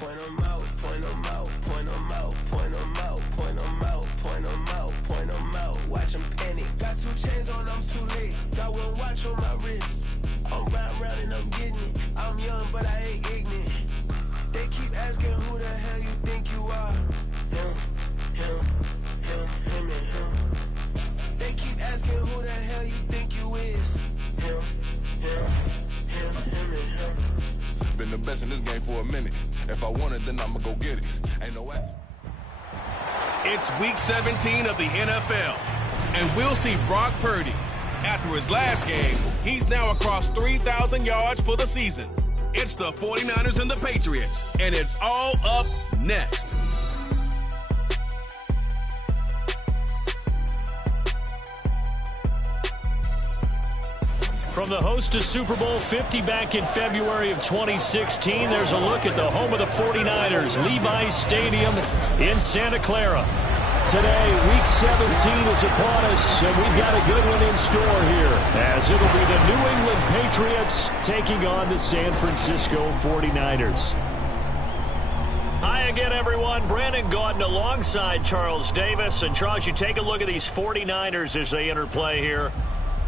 Point 'em out, point 'em out, point 'em out, point 'em out, point 'em out, point 'em out, point 'em out. Watch 'em panic. Got 2 chains on, I'm too late. Got 1 watch on my wrist. I'm round and I'm getting it. I'm young, but I ain't ignorant. They keep asking who the hell you think you are. Him, and him. They keep asking who the hell you think you is. Him, and him. Been the best in this game for a minute. If I want it, then I'ma go get it. Ain't no way. It's week 17 of the NFL, and we'll see Brock Purdy. After his last game, he's now across 3,000 yards for the season. It's the 49ers and the Patriots, and it's all up next. From the host to Super Bowl 50 back in February of 2016, there's a look at the home of the 49ers, Levi's Stadium in Santa Clara. Today, Week 17 is upon us, and we've got a good one in store here, as it'll be the New England Patriots taking on the San Francisco 49ers. Hi again, everyone. Brandon Gaudin alongside Charles Davis. And Charles, you take a look at these 49ers as they enter play here.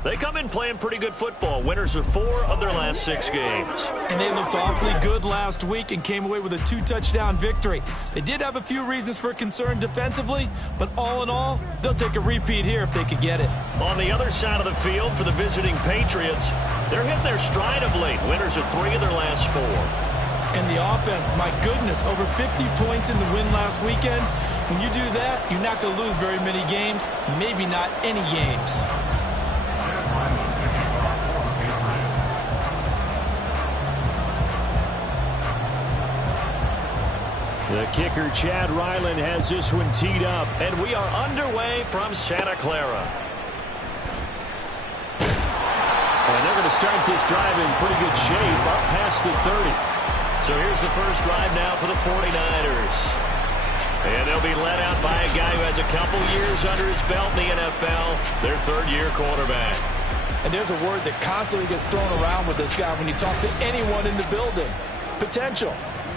They come in playing pretty good football. Winners of 4 of their last 6 games. And they looked awfully good last week and came away with a 2-touchdown victory. They did have a few reasons for concern defensively, but all in all, they'll take a repeat here if they could get it. On the other side of the field for the visiting Patriots, they're hitting their stride of late. Winners of 3 of their last 4. And the offense, my goodness, over 50 points in the win last weekend. When you do that, you're not going to lose very many games, maybe not any games. The kicker, Chad Ryland, has this one teed up, and we are underway from Santa Clara. And they're going to start this drive in pretty good shape, up past the 30. So here's the first drive now for the 49ers. And they'll be led out by a guy who has a couple years under his belt in the NFL, their 3rd-year quarterback. And there's a word that constantly gets thrown around with this guy when you talk to anyone in the building. Potential.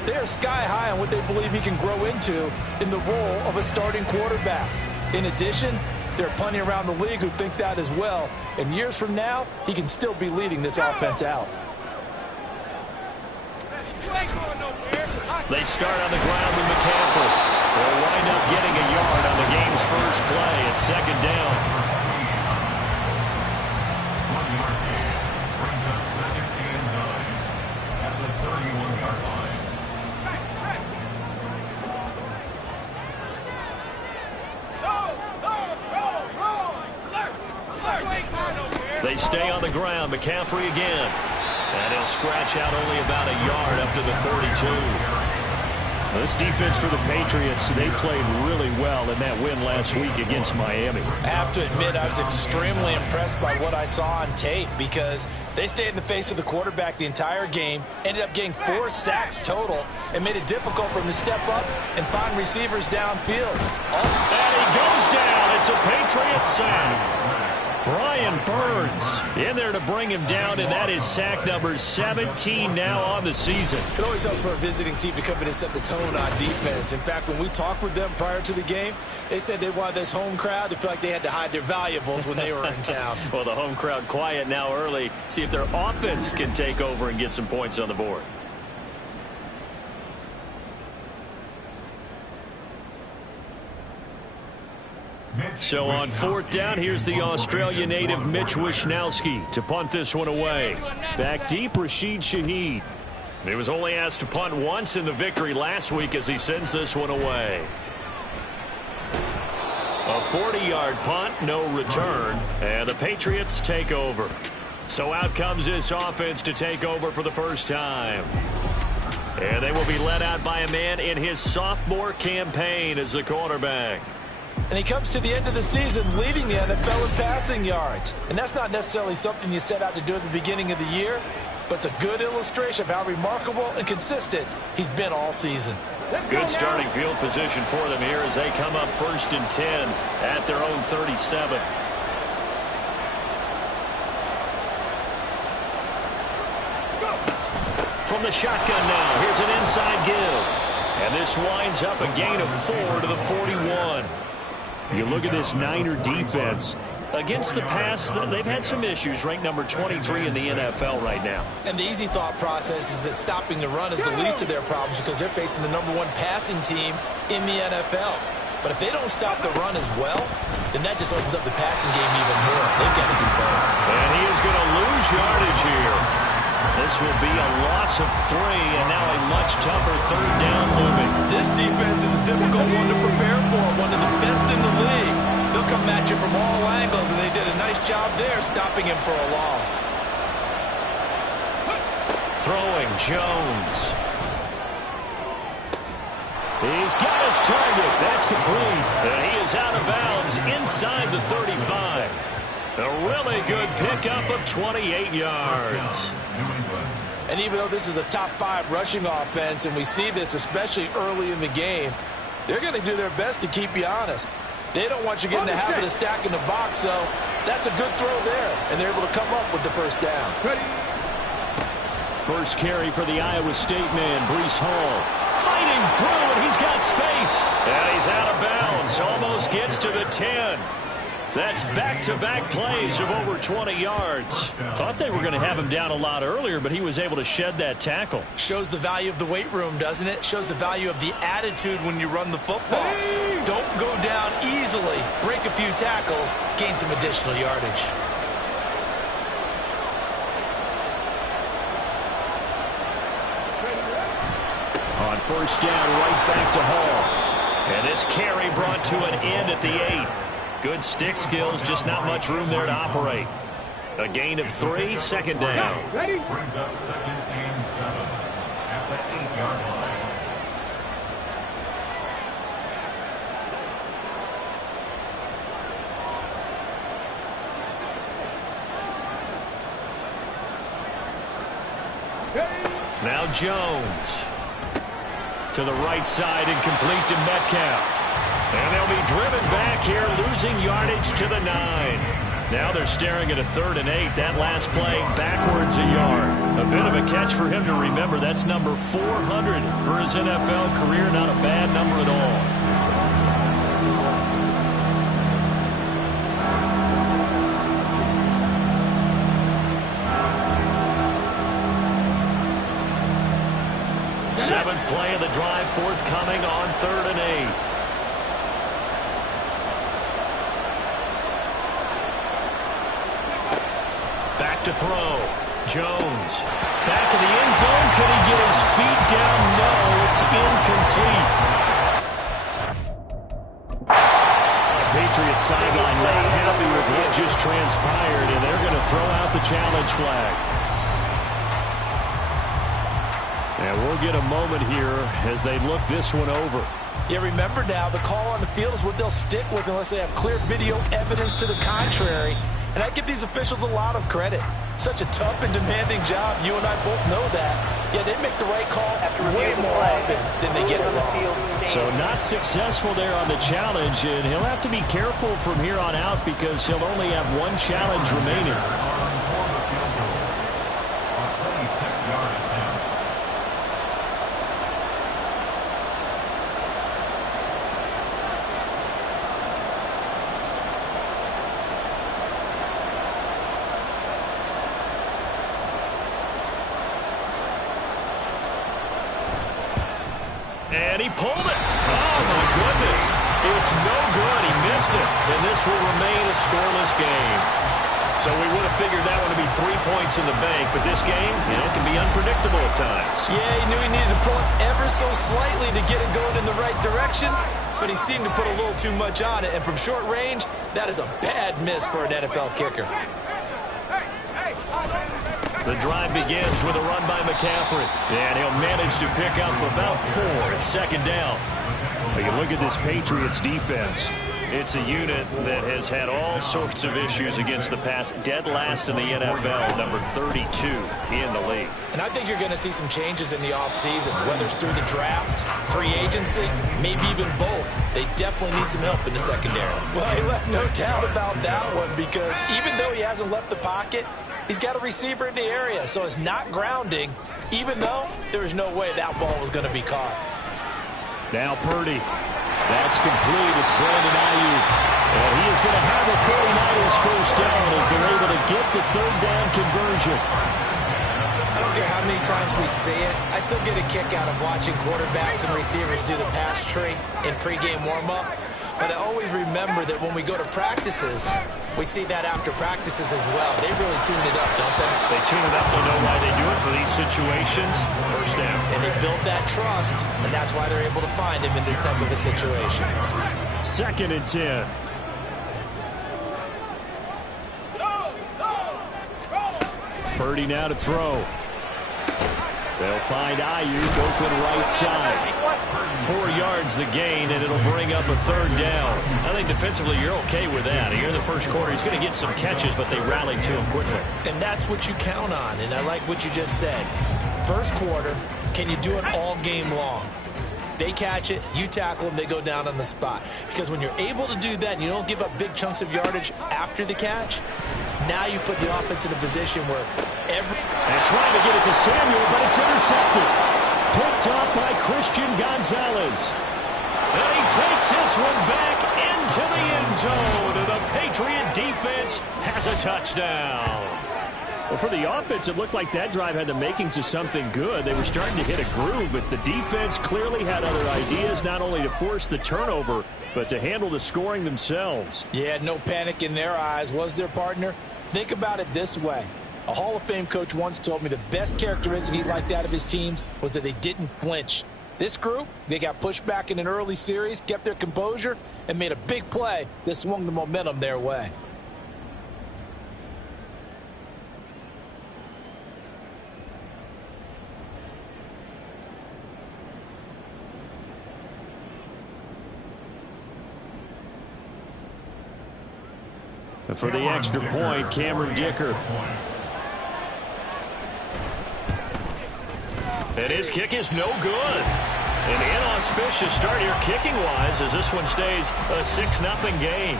They are sky high on what they believe he can grow into in the role of a starting quarterback. In addition, there are plenty around the league who think that as well. And years from now, he can still be leading this offense out. They start on the ground with McCaffrey. They'll wind up getting a yard on the game's first play at 2nd down. They stay on the ground. McCaffrey again. And he'll scratch out only about a yard up to the 32. This defense for the Patriots, they played really well in that win last week against Miami. I have to admit, I was extremely impressed by what I saw on tape because they stayed in the face of the quarterback the entire game, ended up getting 4 sacks total, and made it difficult for him to step up and find receivers downfield. And he goes down. It's a Patriots sack. Brian Burns in there to bring him down, and that is sack number 17 now on the season. It always helps for a visiting team to come in and set the tone on defense. In fact, when we talked with them prior to the game, they said they wanted this home crowd to feel like they had to hide their valuables when they were in town. Well, the home crowd quiet now early. See if their offense can take over and get some points on the board. So on 4th down, here's the Australia native Mitch Wishnowsky to punt this one away. Back deep, Rashid Shaheed. He was only asked to punt once in the victory last week as he sends this one away. A 40-yard punt, no return, and the Patriots take over. So out comes this offense to take over for the first time. And they will be led out by a man in his sophomore campaign as the quarterback. And he comes to the end of the season leading the NFL in passing yards. And that's not necessarily something you set out to do at the beginning of the year, but it's a good illustration of how remarkable and consistent he's been all season. Good starting field position for them here as they come up 1st and 10 at their own 37. From the shotgun now, here's an inside give. And this winds up a gain of 4 to the 41. You look at this Niner defense. Against the pass, they've had some issues, ranked number 23 in the NFL right now. And the easy thought process is that stopping the run is the least of their problems because they're facing the #1 passing team in the NFL. But if they don't stop the run as well, then that just opens up the passing game even more. They've got to do both. And he is going to lose yardage here. This will be a loss of 3, and now a much tougher 3rd down looming. This defense is a difficult one to prepare for, one of the best in the league. They'll come at you from all angles, and they did a nice job there stopping him for a loss. Throwing Jones. He's got his target. That's complete. And he is out of bounds inside the 35. A really good pickup of 28 yards. And even though this is a top 5 rushing offense, and we see this especially early in the game, they're going to do their best to keep you honest. They don't want you getting the habit of stacking the box, so that's a good throw there, and they're able to come up with the 1st down. First carry for the Iowa State man, Breece Hall. Fighting through, and he's got space. And he's out of bounds, almost gets to the 10. That's back-to-back plays of over 20 yards. Thought they were going to have him down a lot earlier, but he was able to shed that tackle. Shows the value of the weight room, doesn't it? Shows the value of the attitude when you run the football. Don't go down easily. Break a few tackles. Gain some additional yardage. On 1st down, right back to Hall. And this carry brought to an end at the 8. Good stick skills, just not much room there to operate. A gain of 3, 2nd down. Ready? Brings up 2nd and 7 at the 8-yard line. Now Jones. To the right side and complete to Metcalf. And they'll be driven back here, losing yardage to the 9. Now they're staring at a 3rd and 8. That last play backwards a yard. A bit of a catch for him to remember. That's number 400 for his NFL career. Not a bad number at all. Seventh play of the drive forthcoming on 3rd and 8. Back to throw. Jones. Back in the end zone. Could he get his feet down? No, it's incomplete. Patriots sideline not happy with what just transpired, and they're going to throw out the challenge flag. And we'll get a moment here as they look this one over. Yeah, remember now, the call on the field is what they'll stick with unless they have clear video evidence to the contrary. And I give these officials a lot of credit. Such a tough and demanding job. You and I both know that. Yeah, they make the right call way more often than they get it wrong. So not successful there on the challenge, and he'll have to be careful from here on out because he'll only have 1 challenge remaining. And he pulled it. Oh, my goodness. It's no good. He missed it. And this will remain a scoreless game. So we would have figured that one to be 3 points in the bank. But this game, can be unpredictable at times. Yeah, he knew he needed to pull it ever so slightly to get it going in the right direction. But he seemed to put a little too much on it. And from short range, that is a bad miss for an NFL kicker. The drive begins with a run by McCaffrey. And he'll manage to pick up about 4 at 2nd down. You look at this Patriots defense. It's a unit that has had all sorts of issues against the pass. Dead last in the NFL, number 32 in the league. And I think you're going to see some changes in the offseason, whether it's through the draft, free agency, maybe even both. They definitely need some help in the secondary. Well, he left no doubt about that one because even though he hasn't left the pocket, he's got a receiver in the area, so it's not grounding, even though there is no way that ball was going to be caught. Now Purdy. That's complete. It's Brandon Ayuk. And he is going to have the 49ers first down as they're able to get the third down conversion. I don't care how many times we see it. I still get a kick out of watching quarterbacks and receivers do the pass tree in pregame warm-up. But I always remember that when we go to practices, we see that after practices as well. They really tune it up, don't they? They tune it up. They know why they do it for these situations. First down. And they build that trust, and that's why they're able to find him in this type of a situation. 2nd and 10. Purdy now to throw. They'll find Ayuk open right side. 4 yards the gain, and it'll bring up a third down. I think defensively you're okay with that. Here in the first quarter, he's going to get some catches, but they rallied to him quickly. And that's what you count on, and I like what you just said. First quarter, can you do it all game long? They catch it, you tackle them, they go down on the spot. Because when you're able to do that and you don't give up big chunks of yardage after the catch, now you put the offense in a position where And trying to get it to Samuel, but it's intercepted. Picked off by Christian Gonzalez. And he takes this one back into the end zone. And the Patriot defense has a touchdown. Well, for the offense, it looked like that drive had the makings of something good. They were starting to hit a groove, but the defense clearly had other ideas, not only to force the turnover, but to handle the scoring themselves. Yeah, no panic in their eyes. Was their partner? Think about it this way. A Hall of Fame coach once told me the best characteristic he liked out of his teams was that they didn't flinch. This group, they got pushed back in an early series, kept their composure, and made a big play that swung the momentum their way. And for the extra point, Cameron Dicker. And his kick is no good. And the inauspicious start here kicking-wise as this one stays a 6-0 game.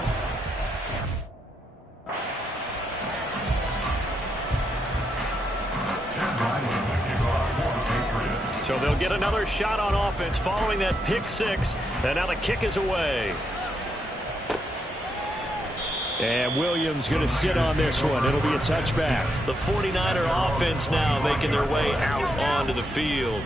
So they'll get another shot on offense following that pick six. And now the kick is away. And Williams going to sit on this one. It'll be a touchback. The 49er offense now making their way out onto the field.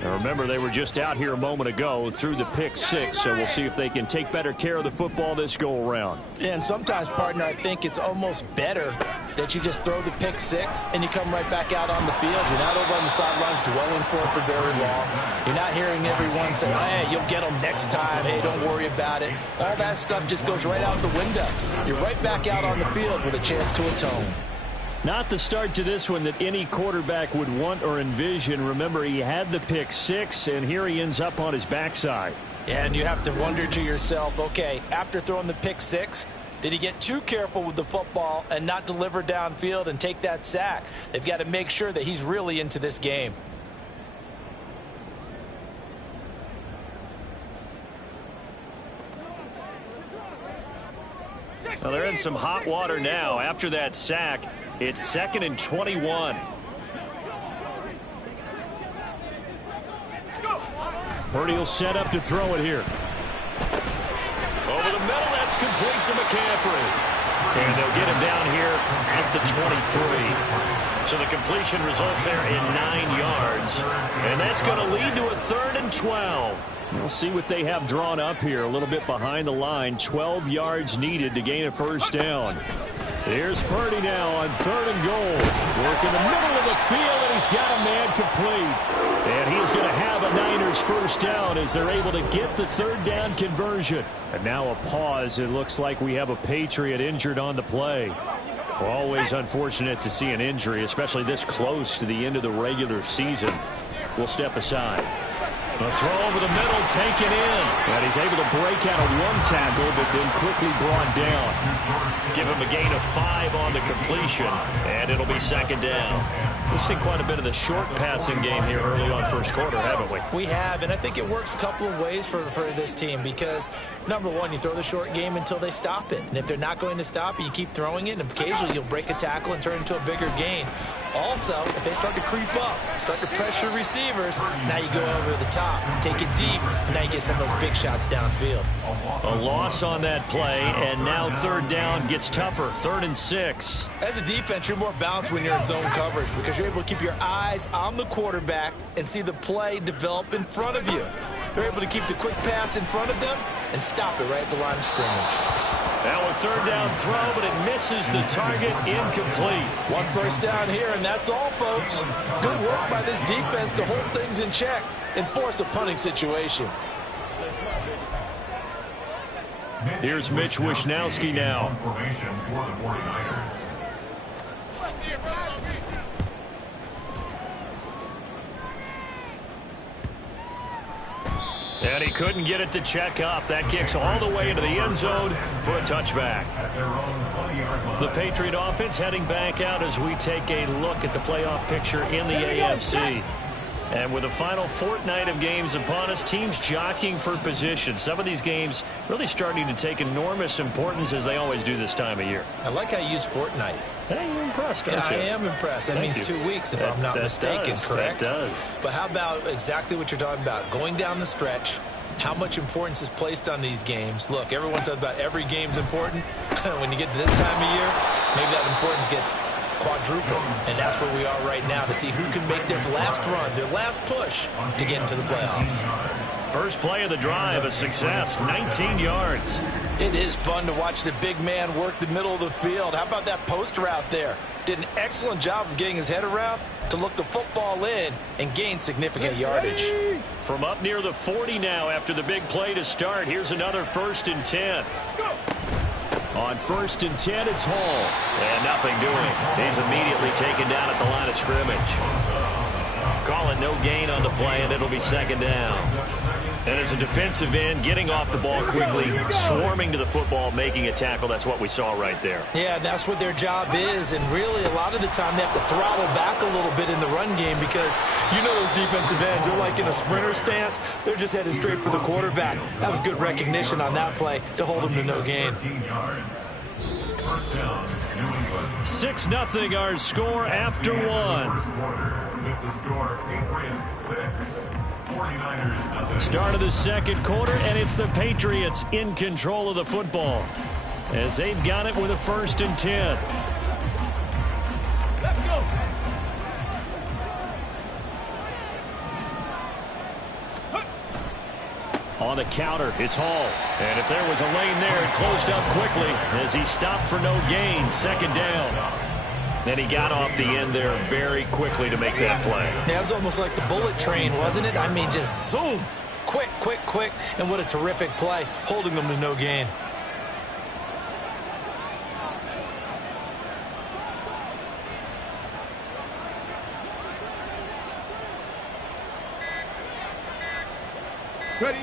Now remember, they were just out here a moment ago through the pick six, so we'll see if they can take better care of the football this go-around. Yeah, and sometimes, partner, I think it's almost better that you just throw the pick six and you come right back out on the field. You're not over on the sidelines dwelling for it for very long. You're not hearing everyone say, hey, you'll get them next time. Hey, don't worry about it. All that stuff just goes right out the window. You're right back out on the field with a chance to atone. Not the start to this one that any quarterback would want or envision. Remember, he had the pick six, and here he ends up on his backside. And you have to wonder to yourself, okay, after throwing the pick six, did he get too careful with the football and not deliver downfield and take that sack? They've got to make sure that he's really into this game. Well, they're in some hot water now. After that sack, it's 2nd and 21. Purdy will set up to throw it here. Over the middle, that's complete to McCaffrey. And they'll get him down here at the 23. So the completion results there in 9 yards. And that's going to lead to a 3rd and 12. We'll see what they have drawn up here. A little bit behind the line. 12 yards needed to gain a first down. Here's Purdy now on 3rd and goal. Work in the middle of the field, and he's got a man complete. And he's going to have a Niners first down as they're able to get the 3rd down conversion. And now a pause. It looks like we have a Patriot injured on the play. Always unfortunate to see an injury, especially this close to the end of the regular season. We'll step aside. A throw over the middle, taken in. And he's able to break out of one tackle, but then quickly brought down. Give him a gain of 5 on the completion, and it'll be 2nd down. We've seen quite a bit of the short passing game here early on first quarter, haven't we? We have, and I think it works a couple of ways for this team because, number one, you throw the short game until they stop it. And if they're not going to stop it, you keep throwing it, and occasionally you'll break a tackle and turn it into a bigger gain. Also, if they start to creep up, start to pressure receivers, now you go over the top, take it deep, and now you get some of those big shots downfield. A loss on that play, and now third down gets tougher, 3rd and 6. As a defense, you're more balanced when you're in zone coverage because you're able to keep your eyes on the quarterback and see the play develop in front of you. They're able to keep the quick pass in front of them and stop it right at the line of scrimmage. Now a third down throw, but it misses the target, incomplete. 1 first down here, and that's all, folks. Good work by this defense to hold things in check and force a punting situation. Here's Mitch Wishnowsky now. Formation for the 49ers. And he couldn't get it to check up. That kicks all the way into the end zone for a touchback. At their own 20-yard line. The Patriot offense heading back out as we take a look at the playoff picture in the AFC. And with the final fortnight of games upon us, teams jockeying for position. Some of these games really starting to take enormous importance as they always do this time of year. I like how you use fortnight. Hey, you're impressed, don't Yeah, you? I am impressed. That Thank means you. 2 weeks, if I'm not mistaken, correct? That does. But how about exactly what you're talking about? Going down the stretch, how much importance is placed on these games? Look, everyone talks about every game's important. When you get to this time of year, maybe that importance gets quadruple. And that's where we are right now to see who can make their last run, their last push to get into the playoffs. First play of the drive, a success, 19 yards. It is fun to watch the big man work the middle of the field. How about that post route there? Did an excellent job of getting his head around to look the football in and gain significant yardage. From up near the 40 now after the big play to start. Here's another 1st and 10. On 1st and 10, it's Hall. And nothing doing. He's immediately taken down at the line of scrimmage. Call it no gain on the play, and it'll be 2nd down. And as a defensive end, getting off the ball quickly, swarming to the football, making a tackle, that's what we saw right there. Yeah, that's what their job is, and really a lot of the time they have to throttle back a little bit in the run game because you know those defensive ends, they're like in a sprinter stance. They're just headed straight for the quarterback. That was good recognition on that play to hold them to no gain. 13 yards. First down, New England. 6-0 our score after one. First quarter with the score Patriots 6, 49ers nothing. Start of the 2nd quarter, and it's the Patriots in control of the football as they've got it with a 1st and 10. Let's go. On the counter, it's Hall. And if there was a lane there, it closed up quickly as he stopped for no gain. 2nd down. And he got off the end there very quickly to make that play. Yeah, it was almost like the bullet train, wasn't it? I mean, just zoom. Quick, quick, quick. And what a terrific play, holding them to no gain. Ready.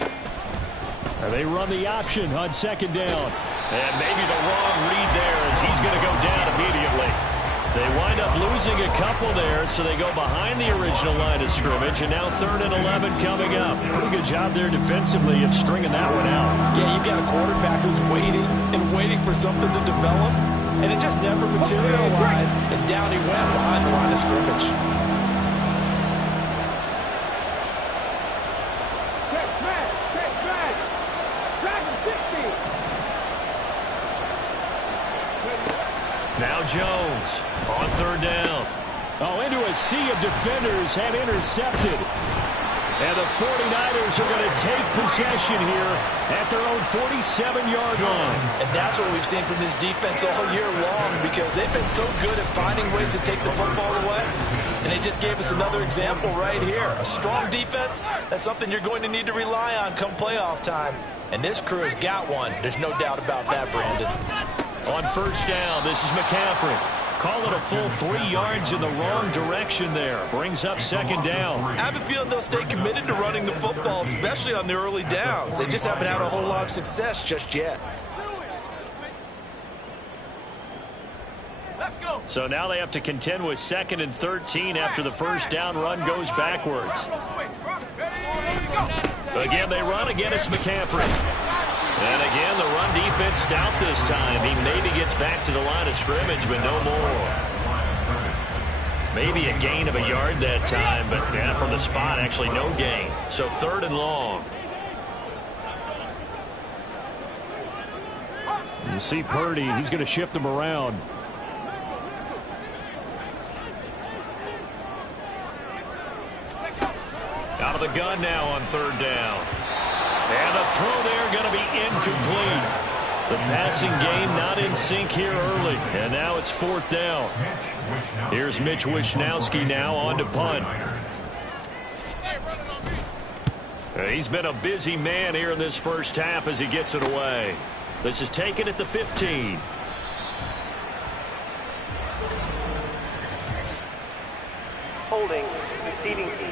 And they run the option on 2nd down. And maybe the wrong read there as he's going to go down immediately. They wind up losing a couple there, so they go behind the original line of scrimmage, and now 3rd and 11 coming up. Pretty good job there defensively of stringing that one out. Yeah, you've got a quarterback who's waiting and waiting for something to develop, and it just never materialized, and down he went behind the line of scrimmage. Take back. Take back. Dragon 60. Now Jones on 3rd down. Oh, into a sea of defenders and intercepted. And the 49ers are going to take possession here at their own 47-yard line. And that's what we've seen from this defense all year long because they've been so good at finding ways to take the football away. And they just gave us another example right here. A strong defense, that's something you're going to need to rely on come playoff time. And this crew has got one. There's no doubt about that, Brandon. On 1st down, this is McCaffrey. Call it a full 3 yards in the wrong direction there. Brings up 2nd down. I have a feeling they'll stay committed to running the football, especially on the early downs. They just haven't had a whole lot of success just yet. Let's go. So now they have to contend with 2nd and 13 after the 1st down run goes backwards. Again, they run. Again, it's McCaffrey. And again, the run defense stout this time. He maybe gets back to the line of scrimmage, but no more. Maybe a gain of a yard that time, but from the spot, actually no gain. So 3rd and long. You see Purdy, he's going to shift him around. Out of the gun now on 3rd down. And the throw there going to be incomplete. The passing game not in sync here early. And now it's 4th down. Here's Mitch Wishnowsky now on to punt. He's been a busy man here in this first half as he gets it away. This is taken at the 15. Holding, receiving team.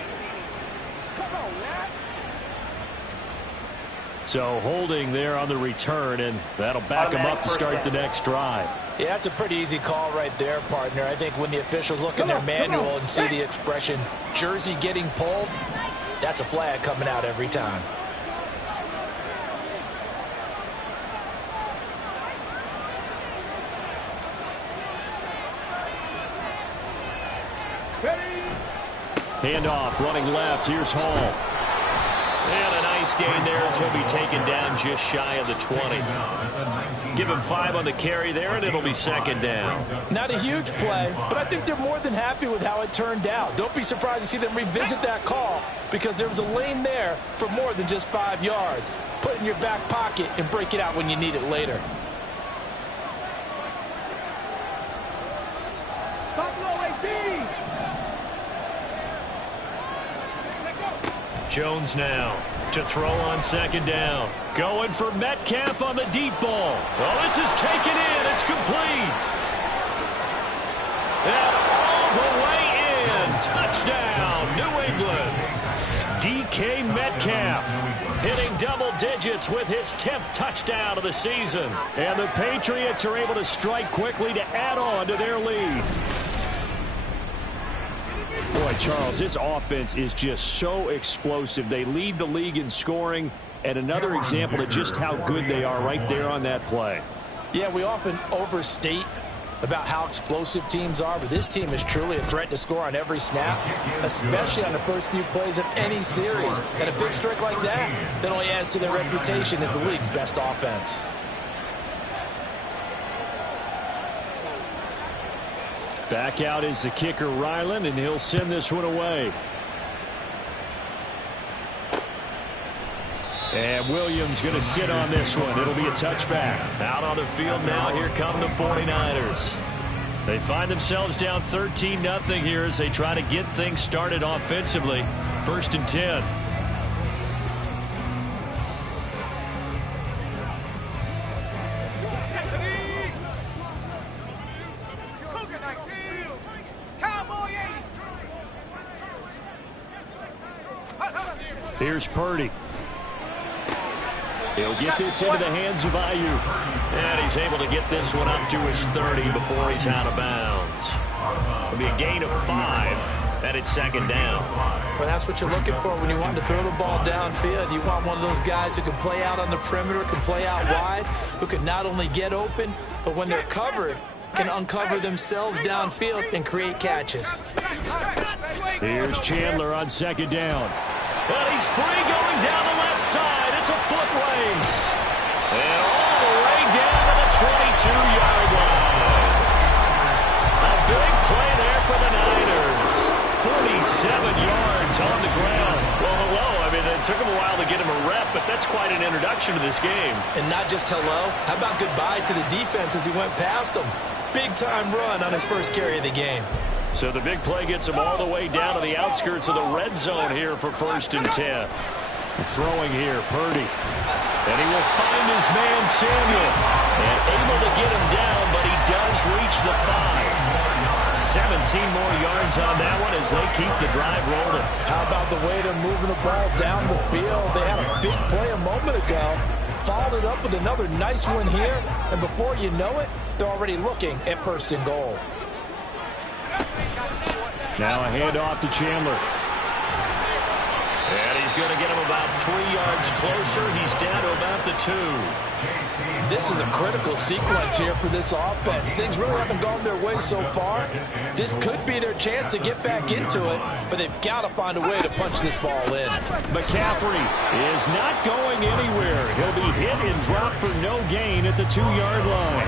So holding there on the return, and that'll back him up to start the next drive. Yeah, that's a pretty easy call right there, partner. I think when the officials look in their manual and see the expression jersey getting pulled, that's a flag coming out every time. Handoff, running left. Here's Hall. And a nice gain there as he'll be taken down just shy of the 20. Give him 5 on the carry there, and it'll be 2nd down. Not a huge play, but I think they're more than happy with how it turned out. Don't be surprised to see them revisit that call because there was a lane there for more than just 5 yards. Put it in your back pocket and break it out when you need it later. Jones now to throw on 2nd down. Going for Metcalf on the deep ball. Well, this is taken in. It's complete. And all the way in. Touchdown, New England. DK Metcalf hitting double digits with his 10th touchdown of the season. And the Patriots are able to strike quickly to add on to their lead. Boy, Charles, this offense is just so explosive. They lead the league in scoring, and another example of just how good they are right there on that play. Yeah, we often overstate about how explosive teams are, but this team is truly a threat to score on every snap, especially on the first few plays of any series. And a big streak like that only adds to their reputation as the league's best offense. Back out is the kicker, Ryland, and he'll send this one away. And Williams going to sit on this one. It'll be a touchback. Out on the field now, here come the 49ers. They find themselves down 13-0 here as they try to get things started offensively. 1st and 10. Here's Purdy. He'll get this into the hands of Aiyuk. And he's able to get this one up to his 30 before he's out of bounds. It'll be a gain of 5, and it's 2nd down. Well, that's what you're looking for when you want to throw the ball downfield. You want one of those guys who can play out on the perimeter, can play out wide, who can not only get open, but when they're covered, can uncover themselves downfield and create catches. Here's Chandler on 2nd down. Well, he's free going down the left side. It's a foot race. And all the way down to the 22-yard line. A big play there for the Niners. 47 yards on the ground. Well, hello. I mean, it took him a while to get him a rep, but that's quite an introduction to this game. And not just hello. How about goodbye to the defense as he went past him? Big-time run on his first carry of the game. So the big play gets him all the way down to the outskirts of the red zone here for 1st and 10. Throwing here, Purdy. And he will find his man, Samuel. And able to get him down, but he does reach the 5. 17 more yards on that one as they keep the drive rolling. How about the way they're moving the ball down the field? They had a big play a moment ago. Followed it up with another nice one here. And before you know it, they're already looking at 1st and goal. Now a handoff to Chandler. And he's is going to get him about 3 yards closer. He's down to about the 2. This is a critical sequence here for this offense. Things really haven't gone their way so far. This could be their chance to get back into it, but they've got to find a way to punch this ball in. McCaffrey is not going anywhere. He'll be hit and dropped for no gain at the 2-yard line.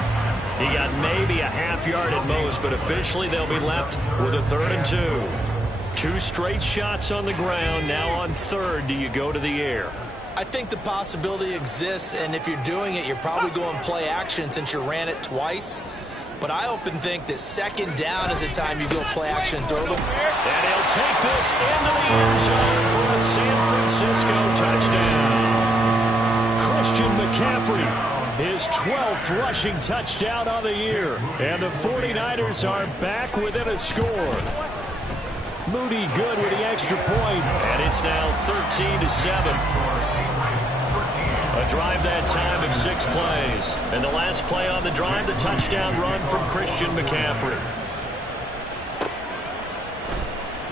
He got maybe a half yard at most, but officially they'll be left with a 3rd and 2. 2 straight shots on the ground. Now on 3rd, do you go to the air? I think the possibility exists, and if you're doing it, you're probably going play action since you ran it twice. But I often think that 2nd down is the time you go play action and throw them. And he'll take this into the end zone for a San Francisco touchdown. Christian McCaffrey, his 12th rushing touchdown on the year. And the 49ers are back within a score. Moody good with the extra point. And it's now 13-7. A drive that time of 6 plays. And the last play on the drive, the touchdown run from Christian McCaffrey.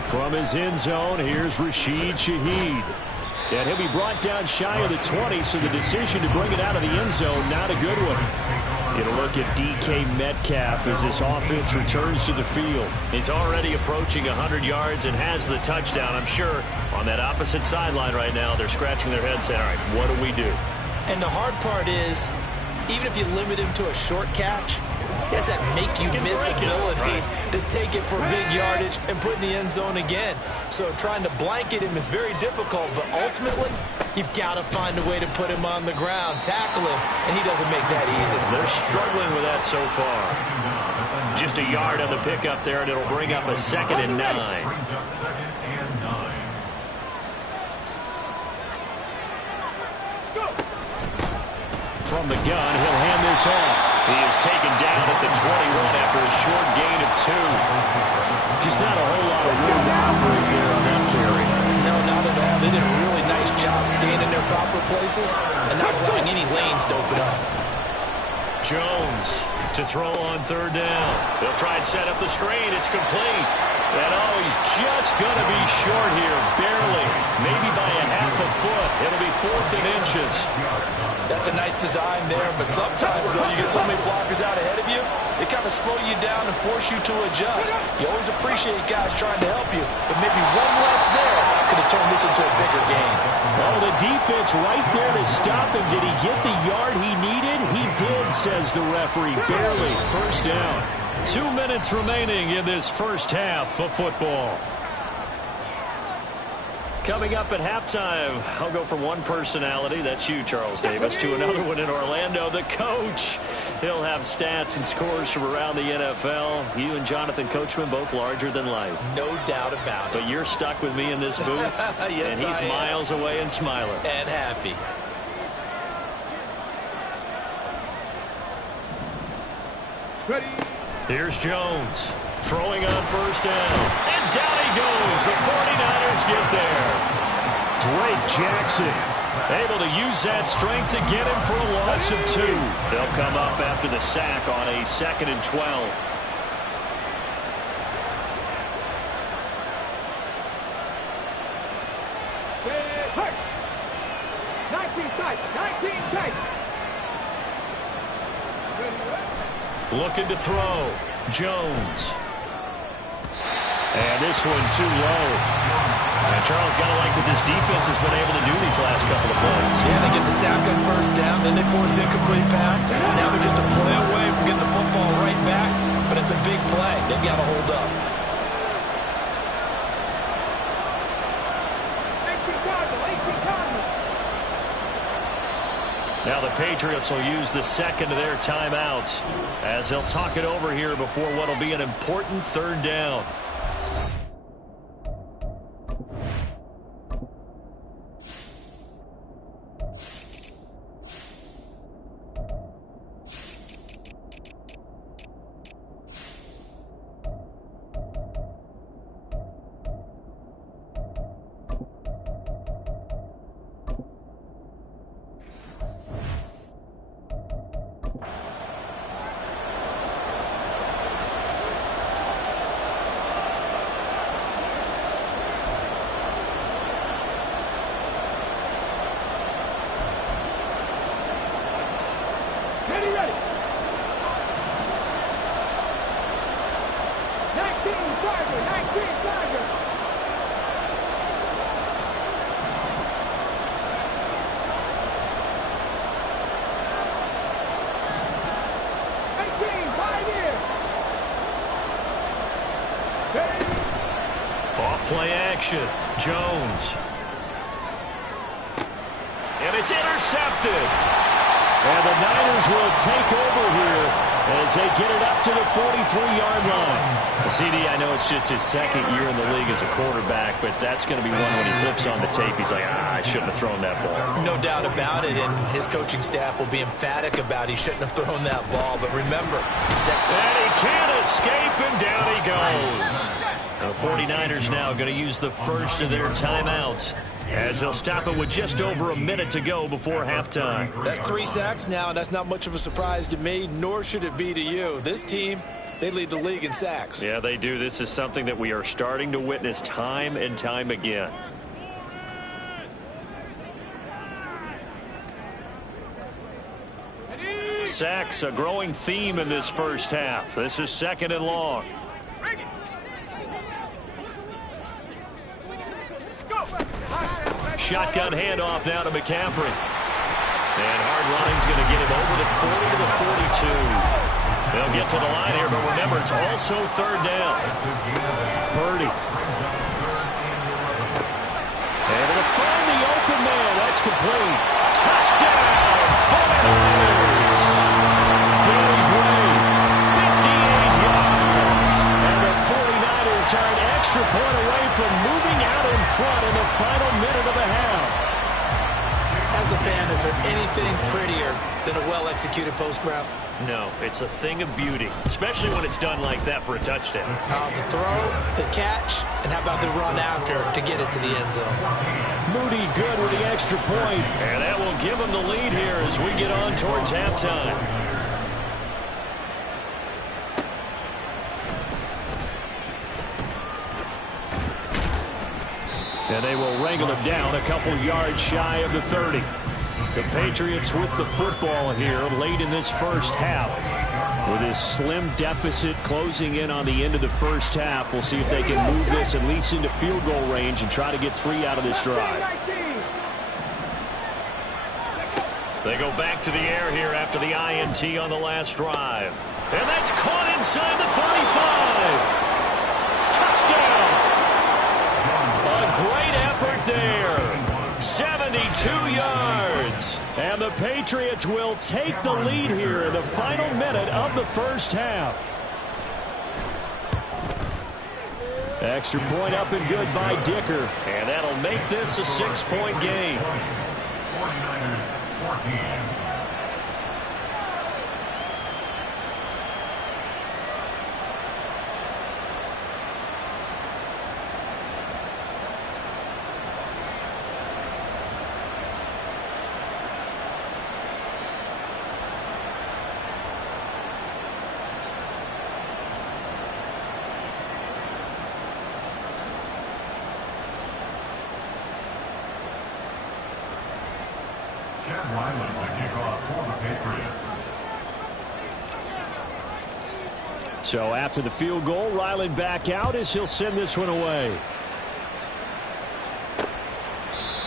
From his end zone, here's Rashid Shaheed. And he'll be brought down shy of the 20, so the decision to bring it out of the end zone, not a good one. Get a look at DK Metcalf as this offense returns to the field. He's already approaching 100 yards and has the touchdown. I'm sure on that opposite sideline right now, they're scratching their heads saying, all right, what do we do? And the hard part is, even if you limit him to a short catch, he has that make-you-miss ability to take it for big yardage and put in the end zone again. So trying to blanket him is very difficult, but ultimately, you've got to find a way to put him on the ground, tackle him, and he doesn't make that easy. They're struggling with that so far. Just a yard on the pickup there, and it'll bring up a 2nd and 9. From the gun, he'll hand this off. He is taken down at the 21 after a short gain of 2. Just not a whole lot of room to operate there on that carry. No, not at all. They did a really nice job staying in their proper places and not allowing any lanes to open up. Jones to throw on 3rd down. They'll try and set up the screen. It's complete. And he's just going to be short here, barely. Maybe by a half a foot. It'll be 4th and inches. That's a nice design there, but sometimes, though, you get so many blockers out ahead of you, they kind of slow you down and force you to adjust. You always appreciate guys trying to help you, but maybe one less there could have turned this into a bigger game. Oh, the defense right there to stop him. Did he get the yard he needed? He did, says the referee. Barely. 1st down. 2 minutes remaining in this first half of football. Coming up at halftime, I'll go from one personality, that's you, Charles Davis, to another one in Orlando, the coach. He'll have stats and scores from around the NFL. You and Jonathan Coachman, both larger than life. No doubt about it. But you're stuck with me in this booth, yes, and he's miles away and smiling. And happy. Ready. Here's Jones. Throwing on 1st down. And down he goes. The 49ers get there. Drake Jackson able to use that strength to get him for a loss of 2. They'll come up after the sack on a 2nd and 12. Hurt. 19 tight. 19 tight. Looking to throw. Jones. And this one too low. And Charles, got to like what this defense has been able to do these last couple of plays. Yeah, they get the sack on 1st down, then they force an incomplete pass. Now they're just a play away from getting the football right back, but it's a big play. They've got to hold up. Now the Patriots will use the 2nd of their timeouts as they'll talk it over here before what will be an important 3rd down. Charger, 19, Charger. Off-play action. Jones. And it's intercepted. And the Niners will take over here as they get it up to the 43-yard line. CD, I know it's just his second year in the league as a quarterback, but that's going to be one when he flips on the tape. He's like, I shouldn't have thrown that ball. No doubt about it, and his coaching staff will be emphatic about he shouldn't have thrown that ball. But remember, and he can't escape, and down he goes. The 49ers now going to use the first of their timeouts as they'll stop it with just over a minute to go before halftime. That's 3 sacks now, and that's not much of a surprise to me, nor should it be to you. This team, they lead the league in sacks. Yeah, they do. This is something that we are starting to witness time and time again. Sacks, a growing theme in this first half. This is 2nd and long. Shotgun handoff now to McCaffrey. And hard running's going to get him over the 40 to the 42. They'll get to the line here, but remember, it's also 3rd down. Purdy. And to find the open man. That's complete. Touchdown! 49ers! Danny Gray, 58 yards. And the 49ers are an extra point away from moving out in front in the final minute of the half. As a fan, is there anything prettier than a well-executed post route? No, it's a thing of beauty, especially when it's done like that for a touchdown. The throw, the catch, and how about the run after to get it to the end zone? Moody good with the extra point, and that will give them the lead here as we get on towards halftime. And they will wrangle him down a couple yards shy of the 30. The Patriots with the football here late in this first half. With this slim deficit closing in on the end of the first half, we'll see if they can move this at least into field goal range and try to get 3 out of this drive. They go back to the air here after the INT on the last drive. And that's caught inside the 35. Touchdown! A great effort there. 72 yards. And the Patriots will take the lead here in the final minute of the first half. Extra point up and good by Dicker. And that'll make this a 6-point game. 49ers 14. Chad Ryland will kick off for the Patriots. So after the field goal, Ryland back out as he'll send this one away.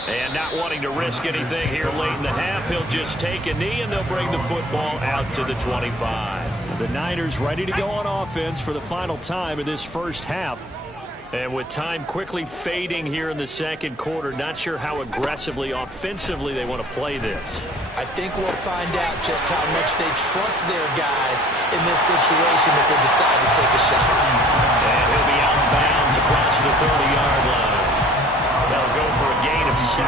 And not wanting to risk anything here late in the half, he'll just take a knee and they'll bring the football out to the 25. The Niners ready to go on offense for the final time in this first half. And with time quickly fading here in the second quarter, not sure how aggressively, offensively they want to play this. I think we'll find out just how much they trust their guys in this situation if they decide to take a shot. And he'll be out of bounds across the 30-yard line. That'll go for a gain of 7,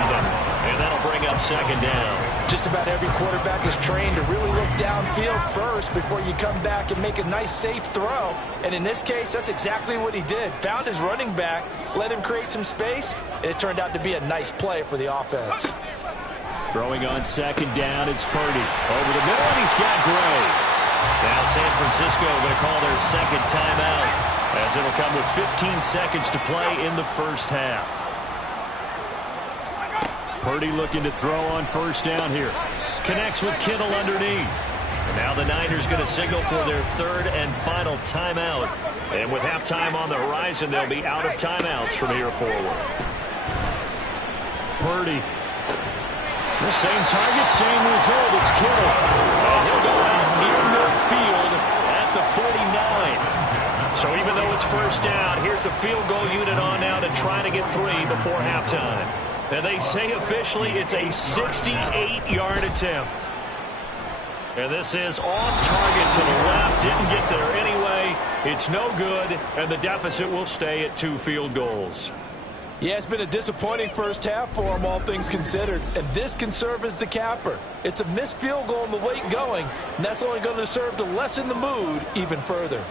and that'll bring up 2nd down. Just about every quarterback is trained to really look downfield first before you come back and make a nice, safe throw. And in this case, that's exactly what he did. Found his running back, let him create some space, and it turned out to be a nice play for the offense. Throwing on 2nd down, it's Purdy. Over the middle, and he's got Gray. Now San Francisco going to call their second timeout, as it'll come with 15 seconds to play in the first half. Purdy looking to throw on 1st down here. Connects with Kittle underneath. And now the Niners going to signal for their 3rd and final timeout And with halftime on the horizon, they'll be out of timeouts from here forward. Purdy. The same target, same result. It's Kittle. And he'll go out near midfield at the 49. So even though it's first down, here's the field goal unit on now to try to get 3 before halftime. And they say officially it's a 68-yard attempt. And this is off target to the left. Didn't get there anyway. It's no good, and the deficit will stay at 2 field goals. Yeah, it's been a disappointing first half for them, all things considered. And this can serve as the capper. It's a missed field goal in the late going, and that's only going to serve to lessen the mood even further.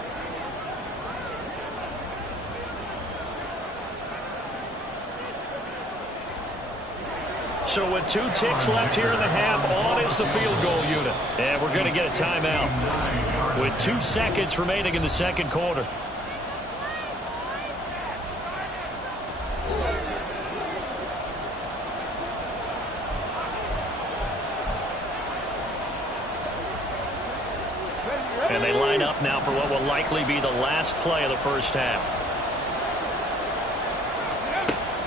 So with 2 ticks left here in the half, on is the field goal unit. And we're going to get a timeout with 2 seconds remaining in the second quarter. And they line up now for what will likely be the last play of the first half.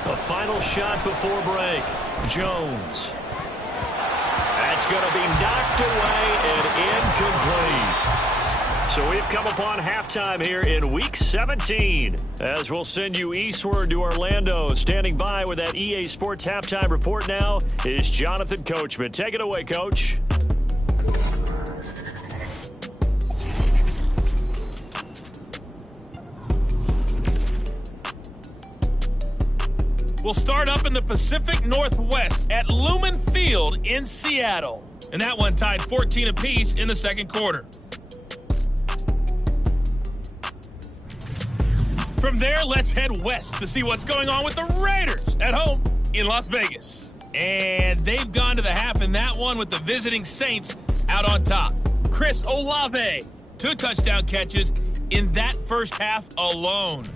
A final shot before break. Jones. That's going to be knocked away and incomplete. So we've come upon halftime here in Week 17. As we'll send you eastward to Orlando. Standing by with that EA Sports Halftime Report now is Jonathan Coachman. Take it away, Coach. We'll start up in the Pacific Northwest at Lumen Field in Seattle. And that one tied 14 apiece in the second quarter. From there, let's head west to see what's going on with the Raiders at home in Las Vegas. And they've gone to the half in that one with the visiting Saints out on top. Chris Olave, 2 touchdown catches in that first half alone.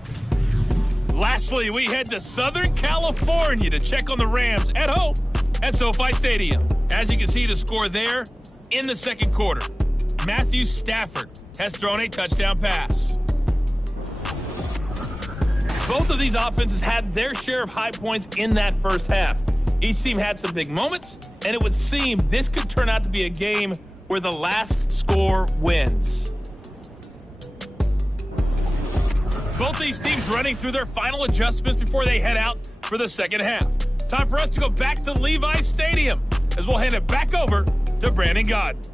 Lastly, we head to Southern California to check on the Rams at home at SoFi Stadium. As you can see, the score there in the second quarter. Matthew Stafford has thrown a touchdown pass. Both of these offenses had their share of high points in that first half. Each team had some big moments, and it would seem this could turn out to be a game where the last score wins. Both these teams running through their final adjustments before they head out for the second half. Time for us to go back to Levi Stadium as we'll hand it back over to Brandon Gaudin.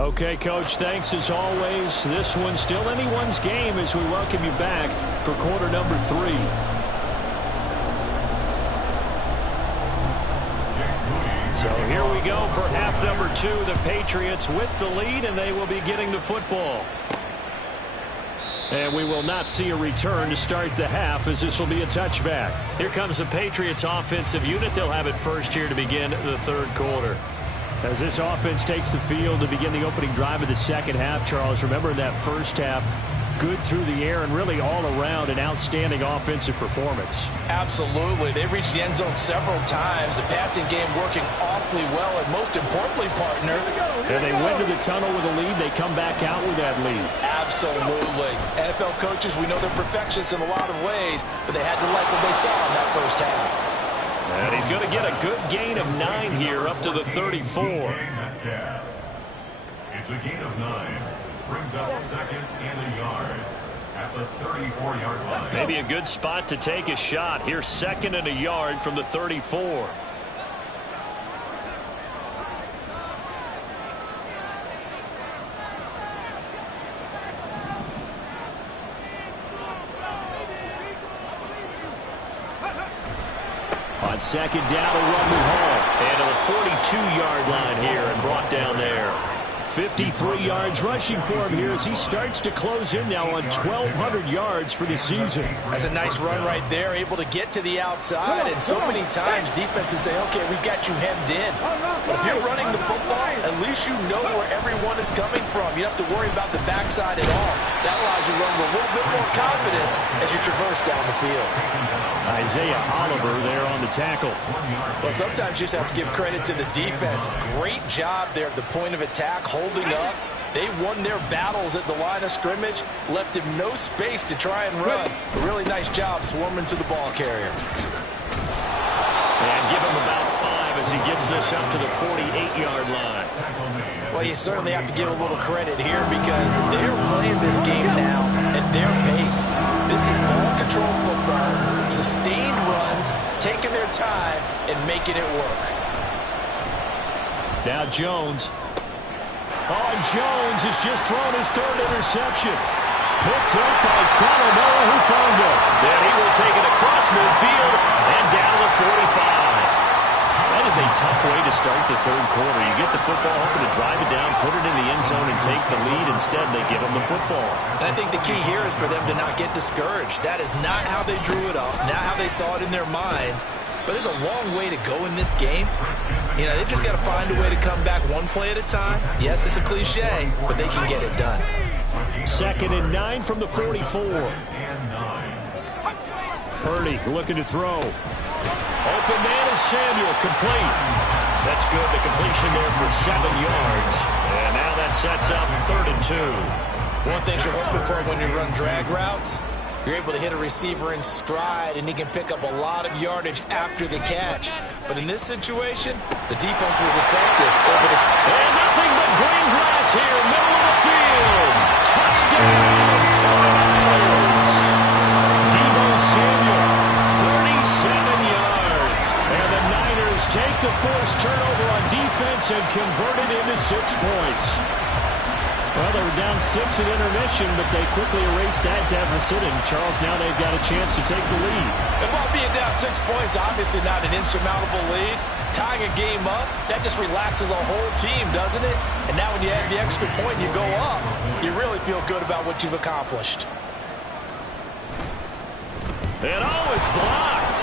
Okay, Coach, thanks as always. This one's still anyone's game as we welcome you back for quarter number 3. So here we go for half number 2. The Patriots with the lead, and they will be getting the football. And we will not see a return to start the half, as this will be a touchback. Here comes the Patriots offensive unit. They'll have it first here to begin the third quarter. As this offense takes the field to begin the opening drive of the second half, Charles, remember in that first half, good through the air and really all around an outstanding offensive performance. Absolutely. They reached the end zone several times. The passing game working awfully well, and most importantly, partner. And they went to the tunnel with a lead. They come back out with that lead. Absolutely. NFL coaches, we know they're perfectionists in a lot of ways, but they had to like what they saw in that first half. And he's going to get a good gain of 9 here up to the 34. It's a gain of 9. Brings up second and a yard at the 34-yard line. Maybe a good spot to take a shot. Here's second and a yard from the 34. On second down, a run to Hall. And to the 42-yard line here and brought down there. 53 yards rushing for him here as he starts to close in now on 1,200 yards for the season. That's a nice run right there, able to get to the outside. And so many times defenses say, okay, we've got you hemmed in. But if you're running the football, at least you know where everyone is coming from. You don't have to worry about the backside at all. That allows you to run with a little bit more confidence as you traverse down the field. Isaiah Oliver there on the tackle. Well, sometimes you just have to give credit to the defense. Great job there at the point of attack, holding up. They won their battles at the line of scrimmage, left him no space to try and run. A really nice job swarming to the ball carrier. And give him about 5 as he gets this up to the 48-yard line. Well, you certainly have to give a little credit here because they're playing this game now at their pace. This is ball control football, sustained runs, taking their time and making it work. Now Jones. Oh, Jones has just thrown his 3rd interception. Picked up by Talanoa Hufanga. Then he will take it across midfield and down to the 45. That is a tough way to start the 3rd quarter. You get the football, hoping to drive it down, put it in the end zone, and take the lead. Instead, they give them the football. And I think the key here is for them to not get discouraged. That is not how they drew it up, not how they saw it in their minds. But there's a long way to go in this game. You know, they've just got to find a way to come back one play at a time. Yes, it's a cliche, but they can get it done. 2nd and 9 from the 44. Purdy looking to throw. Open man is Samuel, complete. That's good, the completion there for 7 yards. And now that sets up 3rd and 2. One thing you're hoping for when you run drag routes, you're able to hit a receiver in stride, and he can pick up a lot of yardage after the catch. But in this situation, the defense was effective. And nothing but green grass here, middle of the field. Touchdown, 49ers. Deebo Samuel, 37 yards. And the Niners take the forced turnover on defense and convert it into 6 points. Well, they were down 6 at intermission, but they quickly erased that deficit, and Charles, now they've got a chance to take the lead. And while being down 6 points, obviously not an insurmountable lead, tying a game up, that just relaxes a whole team, doesn't it? And now when you add the extra point, you go up, you really feel good about what you've accomplished. And oh, it's blocked.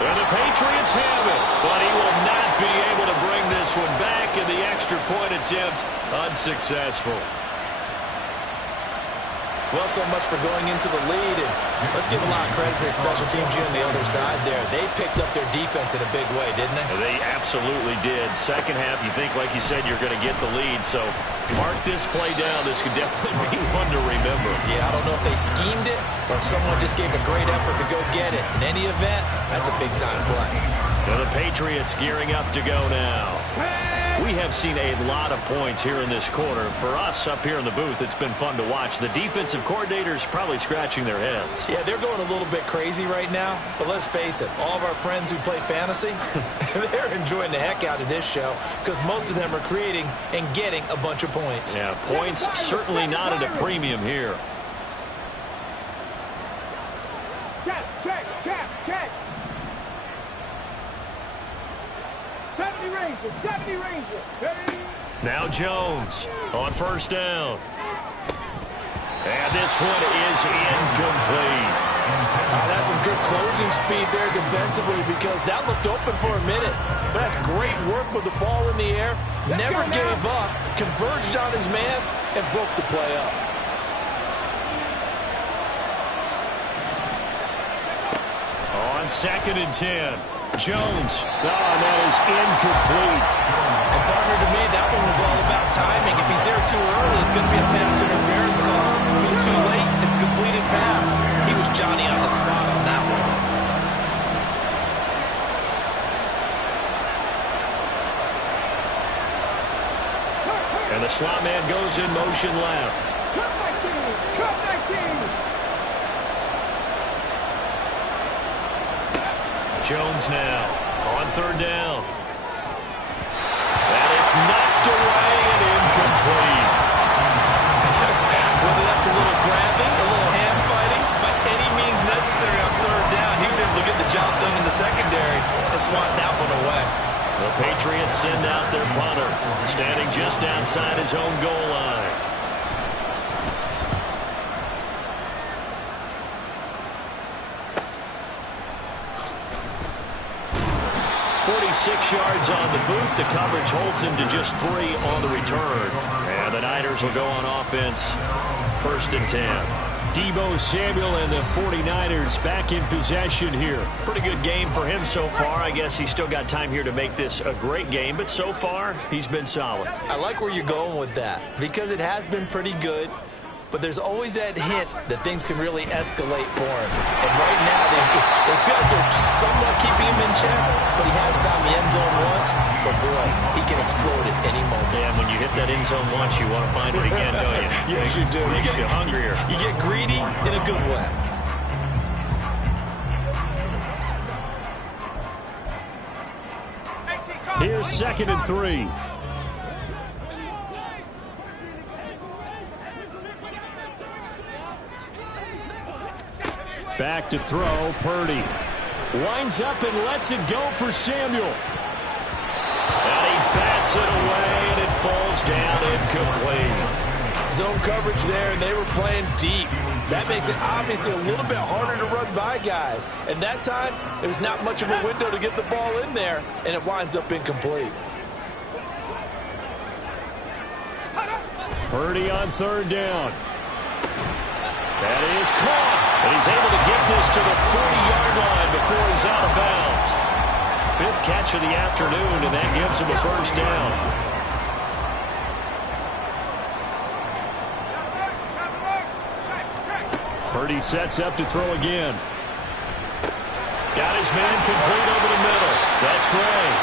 And the Patriots have it, but he will not be able to bring this one back, and the extra point attempt unsuccessful. Well, so much for going into the lead, and let's give a lot of credit to the special teams here on the other side there. They picked up their defense in a big way, didn't they? They absolutely did. Second half, you think, like you said, you're going to get the lead, so mark this play down. This could definitely be one to remember. Yeah, I don't know if they schemed it or if someone just gave a great effort to go get it. In any event, that's a big-time play. Now the Patriots gearing up to go now. We have seen a lot of points here in this quarter. For us up here in the booth, it's been fun to watch. The defensive coordinators probably scratching their heads. Yeah, they're going a little bit crazy right now. But let's face it, all of our friends who play fantasy, they're enjoying the heck out of this show because most of them are creating and getting a bunch of points. Yeah, points certainly not at a premium here. Check. 70 Rangers. Now Jones on 1st down. And this one is incomplete. That's some good closing speed there defensively because that looked open for a minute. But that's great work with the ball in the air. Never gave up, converged on his man, and broke the play up. On 2nd and 10. Jones. Oh, that is incomplete. And partner, to me, that one was all about timing. If he's there too early, it's going to be a pass interference call. If he's too late, it's a completed pass. He was Johnny on the spot on that one. And the slot man goes in motion left. Cut 19. Jones now on 3rd down. And it's knocked away and incomplete. Whether that's a little grabbing, a little hand fighting, by any means necessary on 3rd down, he was able to get the job done in the secondary and swat that one away. The Patriots send out their punter, standing just outside his own goal line. 46 6 yards on the boot. The coverage holds him to just 3 on the return. And the Niners will go on offense, 1st and 10. Deebo Samuel and the 49ers back in possession here. Pretty good game for him so far. I guess he's still got time here to make this a great game, but so far, he's been solid. I like where you're going with that because it has been pretty good, but there's always that hint that things can really escalate for him. And right now, they feel like they're somewhat keeping him in check, but he has found the end zone once. But boy, he can explode at any moment. Yeah, when you hit that end zone once, you want to find it again, don't you? Yes, you do. Makes you hungrier. You get greedy in a good way. Here's 2nd and 3. Back to throw, Purdy. Winds up and lets it go for Samuel. And he bats it away, and it falls down incomplete. Zone coverage there, and they were playing deep. That makes it obviously a little bit harder to run by guys. And that time, there was not much of a window to get the ball in there, and it winds up incomplete. Purdy on 3rd down. That is caught. And he's able to get this to the 40-yard line before he's out of bounds. 5th catch of the afternoon, and that gives him a 1st down. Purdy sets up to throw again. Got his man complete over the middle. That's great.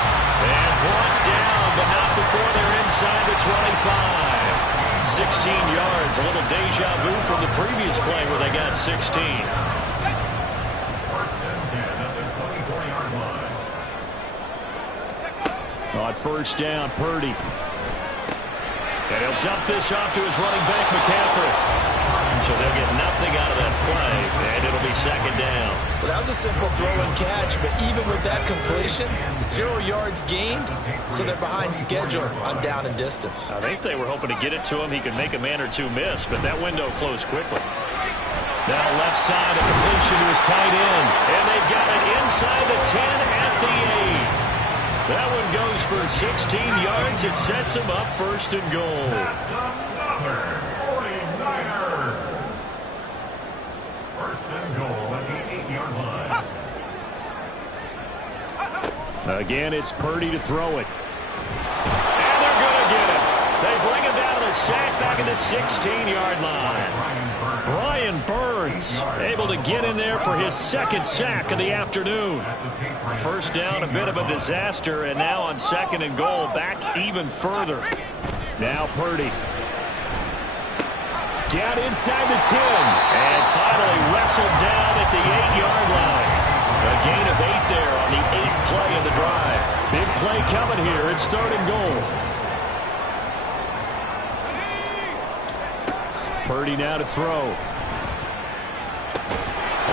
And brought down, but not before they're inside the 25. 16 yards, a little deja vu from the previous play where they got 16. 1st and 10 at the 24-yard line. On 1st down, Purdy. And he'll dump this off to his running back, McCaffrey. So they'll get nothing out of that play, and it'll be 2nd down. Well, that was a simple throw and catch, but even with that completion, 0 yards gained, so they're behind schedule on down and distance. I think they were hoping to get it to him. He could make a man or two miss, but that window closed quickly. Now left side, a completion to his tight end, and they've got it inside the 10 at the 8. That one goes for 16 yards. It sets him up 1st and goal. That's another 49er. 1st and goal at the 8-yard line. Again, it's Purdy to throw it. And they're going to get it. They bring him down to the sack back at the 16-yard line. Brian Burns able to get in there for his 2nd sack of the afternoon. 1st down, a bit of a disaster, and now on 2nd and goal, back even further. Now Purdy. Down inside the 10, and finally wrestled down at the 8-yard line. A gain of 8 there on the 8th play of the drive. Big play coming here. It's 3rd and goal. Purdy now to throw.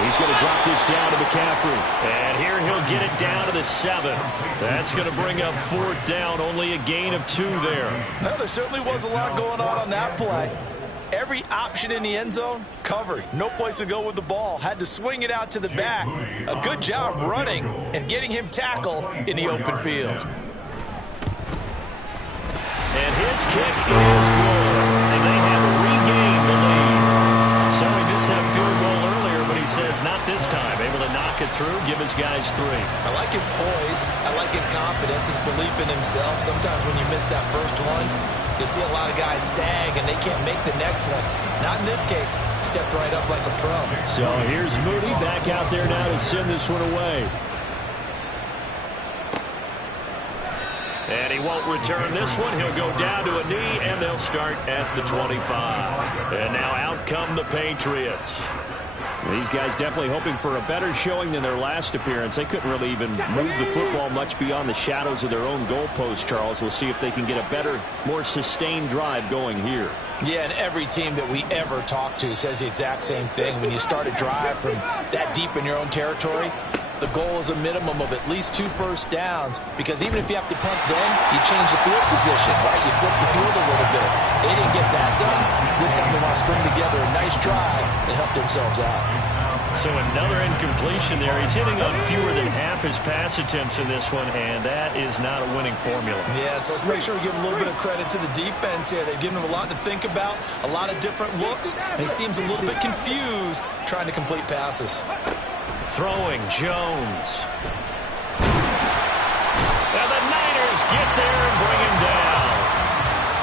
He's going to drop this down to McCaffrey. And here he'll get it down to the 7. That's going to bring up 4th down. Only a gain of 2 there. Well, there certainly was a lot going on that play. Every option in the end zone covered. No place to go with the ball. Had to swing it out to the back. A good job running and getting him tackled in the open field. And his kick is good. And they have regained the lead. So he missed that field goal earlier, but he says not this time. Able to knock it through, give his guys 3. I like his poise. I like his confidence, his belief in himself. Sometimes when you miss that first one, you see a lot of guys sag and they can't make the next one. Not in this case. Stepped right up like a pro. So here's Moody back out there now to send this one away. And he won't return this one. He'll go down to a knee, and they'll start at the 25. And now out come the Patriots. These guys definitely hoping for a better showing than their last appearance. They couldn't really even move the football much beyond the shadows of their own goalpost, Charles. We'll see if they can get a better, more sustained drive going here. Yeah, and every team that we ever talk to says the exact same thing. When you start a drive from that deep in your own territory, the goal is a minimum of at least 2 first downs, because even if you have to punt then, you change the field position, right? You flip the field a little bit. They didn't get that done. This time they want to string together a nice drive and help themselves out. So another incompletion there. He's hitting on fewer than half his pass attempts in this one, and that is not a winning formula. Yeah, so let's make sure we give a little bit of credit to the defense here. They've given him a lot to think about, a lot of different looks, and he seems a little bit confused trying to complete passes. Throwing Jones. And the Niners get there and bring him down.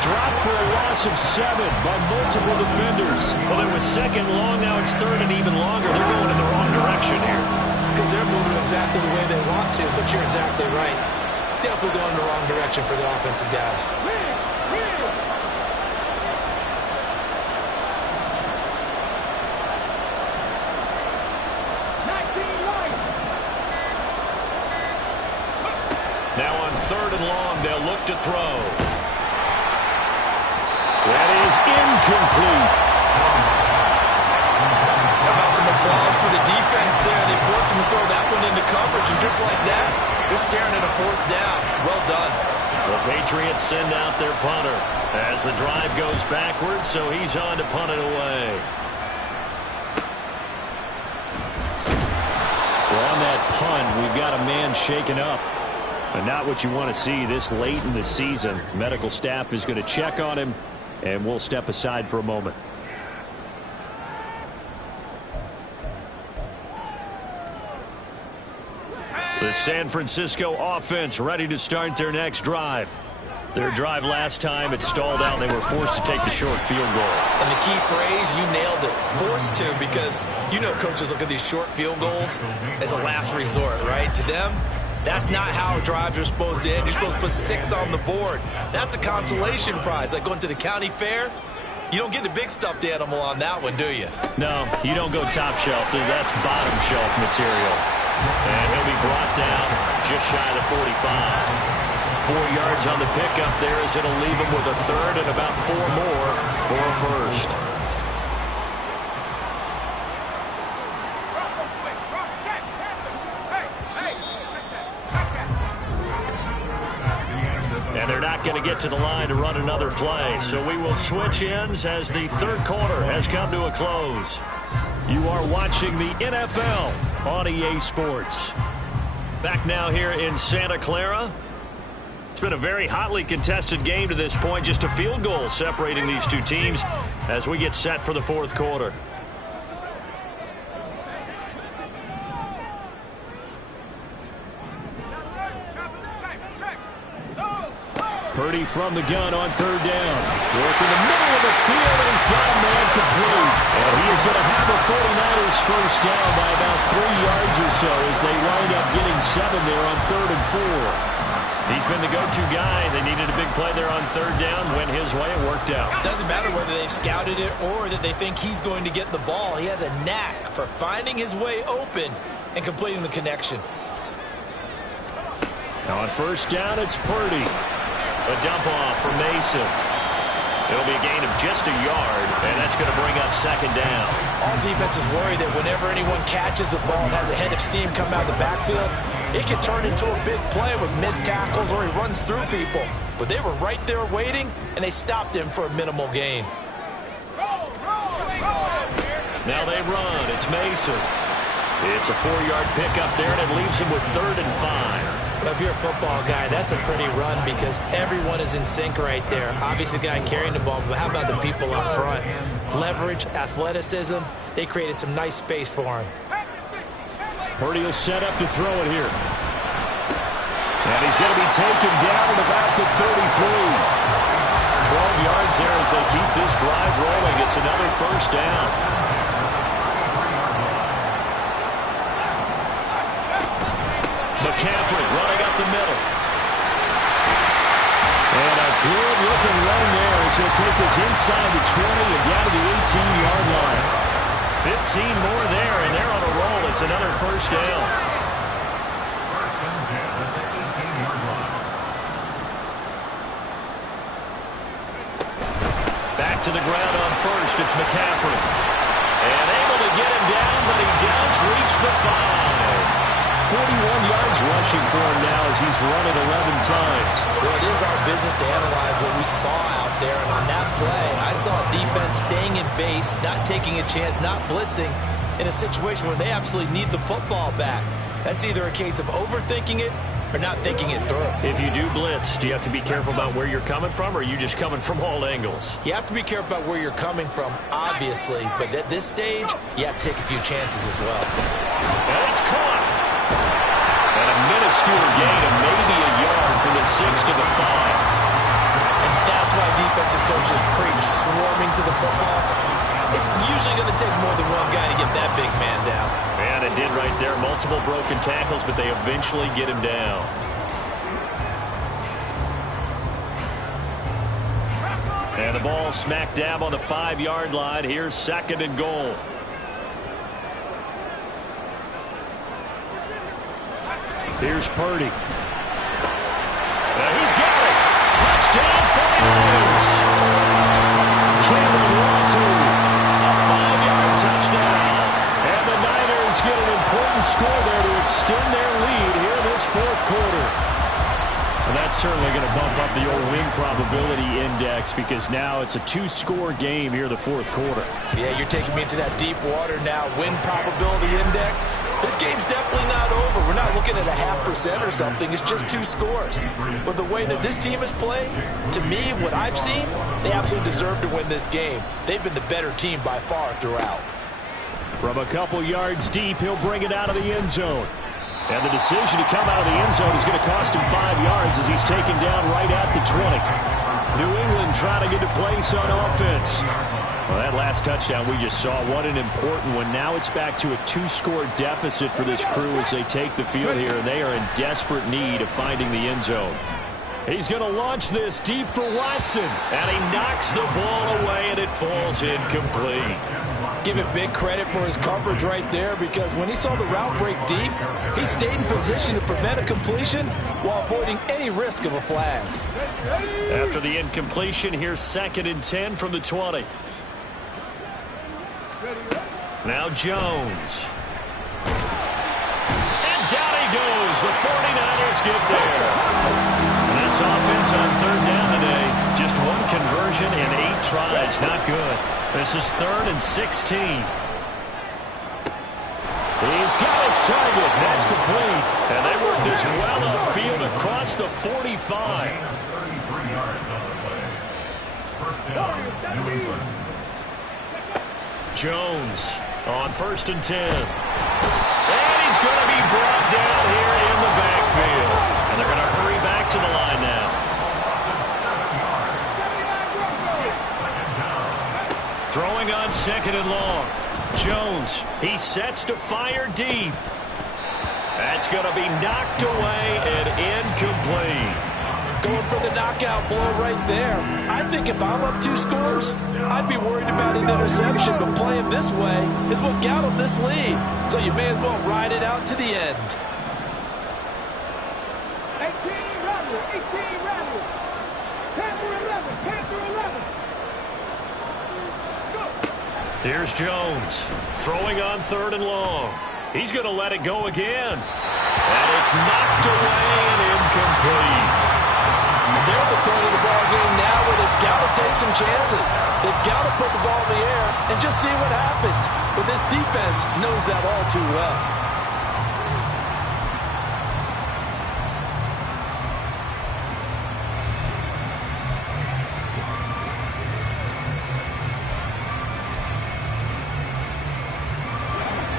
Drop for a loss of 7 by multiple defenders. Well, it was second long. Now it's third and even longer. They're going in the wrong direction here. Because they're moving exactly the way they want to, but you're exactly right. Definitely going in the wrong direction for the offensive guys. Now on third and long, they'll look to throw. That is incomplete. How about some applause for the defense there? They forced him to throw that one into coverage, and just like that, they're staring at a fourth down. Well done. The Patriots send out their punter as the drive goes backwards, so he's on to punt it away. Well, on that punt, we've got a man shaken up. But not what you want to see this late in the season. Medical staff is going to check on him, and we'll step aside for a moment. The San Francisco offense ready to start their next drive. Their drive last time, it stalled out, and they were forced to take the short field goal. And the key phrase, you nailed it, forced to, because you know coaches look at these short field goals as a last resort, right? To them, that's not how drives are supposed to end. You're supposed to put 6 on the board. That's a consolation prize, like going to the county fair. You don't get the big stuffed animal on that one, do you? No, you don't go top shelf. That's bottom shelf material. And he'll be brought down just shy of the 45. 4 yards on the pickup there as it'll leave him with a third and about 4 more for a first. And they're not going to get to the line to run another play. So we will switch ends as the third quarter has come to a close. You are watching the NFL on EA Sports. Back now here in Santa Clara. It's been a very hotly contested game to this point. Just a field goal separating these two teams as we get set for the fourth quarter. Purdy from the gun on third down. Working the middle of the field, and he's got a man complete. And he is going to have the 49ers first down by about 3 yards or so as they wind up getting 7 there on 3rd and 4. He's been the go-to guy. They needed a big play there on third down. Went his way. It worked out. Doesn't matter whether they've scouted it or that they think he's going to get the ball. He has a knack for finding his way open and completing the connection. Now on first down, it's Purdy. A dump off for Mason. It'll be a gain of just a yard, and that's going to bring up second down. All defenses worry that whenever anyone catches the ball and has a head of steam come out of the backfield, it can turn into a big play with missed tackles or he runs through people. But they were right there waiting, and they stopped him for a minimal gain. Now they run. It's Mason. It's a 4-yard pickup there, and it leaves him with 3rd and 5. Well, if you're a football guy, that's a pretty run because everyone is in sync right there. Obviously, the guy carrying the ball, but how about the people up front? Leverage, athleticism, they created some nice space for him. Purdy will set up to throw it here. And he's going to be taken down at about the 33. 12 yards there as they keep this drive rolling. It's another first down. McCaffrey running up the middle. And a good-looking run there as he'll take this inside the 20 and down to the 18-yard line. 15 more there, and they're on a roll. It's another first down. Back to the ground on first. It's McCaffrey. And able to get him down, but he does reach the 5. 41 yards rushing for him now as he's run it 11 times. Well, it is our business to analyze what we saw out there. And on that play, I saw defense staying in base, not taking a chance, not blitzing, in a situation where they absolutely need the football back. That's either a case of overthinking it or not thinking it through. If you do blitz, do you have to be careful about where you're coming from, or are you just coming from all angles? You have to be careful about where you're coming from, obviously, but at this stage, you have to take a few chances as well. And it's caught. And a minuscule gain of maybe a yard from the 6 to the 5. And that's why defensive coaches preach swarming to the football. It's usually going to take more than one guy to get that big man down. And it did right there. Multiple broken tackles, but they eventually get him down. And the ball smack dab on the 5-yard line. Here's 2nd and goal. Here's Purdy. He's got it. Touchdown 49ers. Cameron Latu. A 5-yard touchdown. And the Niners get an important score there to extend their lead here in this 4th quarter. And that's certainly going to bump up the old win probability index, because now it's a 2-score game here in the 4th quarter. Yeah, you're taking me into that deep water now. Win probability index. This game's definitely not over. We're not looking at a 0.5% or something. It's just 2 scores. But the way that this team has played, to me, what I've seen, they absolutely deserve to win this game. They've been the better team by far throughout. From a couple yards deep, he'll bring it out of the end zone. And the decision to come out of the end zone is going to cost him 5 yards as he's taken down right at the 20. New England trying to get a place on offense. Well, that last touchdown we just saw, what an important one. Now it's back to a 2-score deficit for this crew as they take the field here, and they are in desperate need of finding the end zone. He's going to launch this deep for Watson, and he knocks the ball away, and it falls incomplete. Give him big credit for his coverage right there, because when he saw the route break deep, he stayed in position to prevent a completion while avoiding any risk of a flag. After the incompletion, here's 2nd and 10 from the 20. Now Jones. And down he goes. The 49ers get there. And this offense on 3rd down today, just 1 conversion and 8 tries. Not good. This is 3rd and 16. He's got his target. That's complete. And they work this well upfield across the 45. 33 yards on the play. 1st down, New England. Jones on 1st and 10. And he's going to be brought down here in the backfield. And they're going to hurry back to the line now. Throwing on 2nd and long. Jones, he sets to fire deep. That's going to be knocked away and incomplete. Going for the knockout blow right there. I think if I'm up 2 scores, I'd be worried about an interception, but playing this way is what got him this lead. So you may as well ride it out to the end. 18 Rebels, 18 Rebels. Panther 11, Panther 11. Here's Jones throwing on 3rd and long. He's going to let it go again. And it's knocked away and incomplete. And they're at the point of the ball game now where they've got to take some chances. They've got to put the ball in the air and just see what happens. But this defense knows that all too well.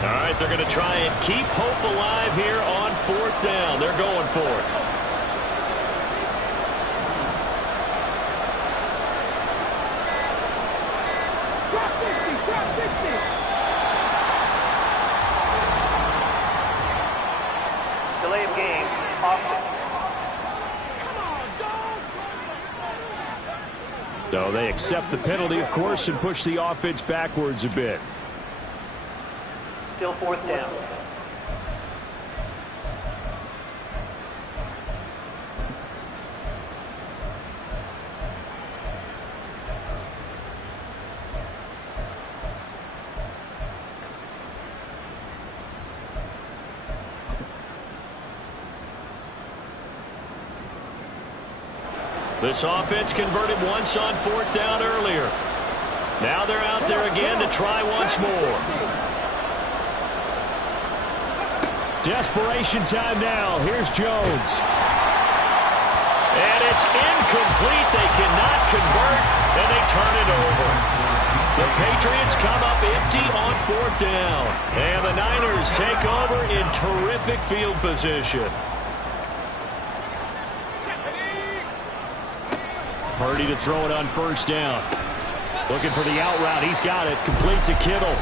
All right, they're going to try and keep hope alive here on 4th down. They're going for it. Delay of game, offense. So they accept the penalty, of course, and push the offense backwards a bit. Still 4th down. This offense converted once on 4th down earlier. Now they're out there again to try once more. Desperation time now. Here's Jones. And it's incomplete. They cannot convert, and they turn it over. The Patriots come up empty on 4th down. And the Niners take over in terrific field position. Purdy to throw it on 1st down. Looking for the out route. He's got it. Complete to Kittle.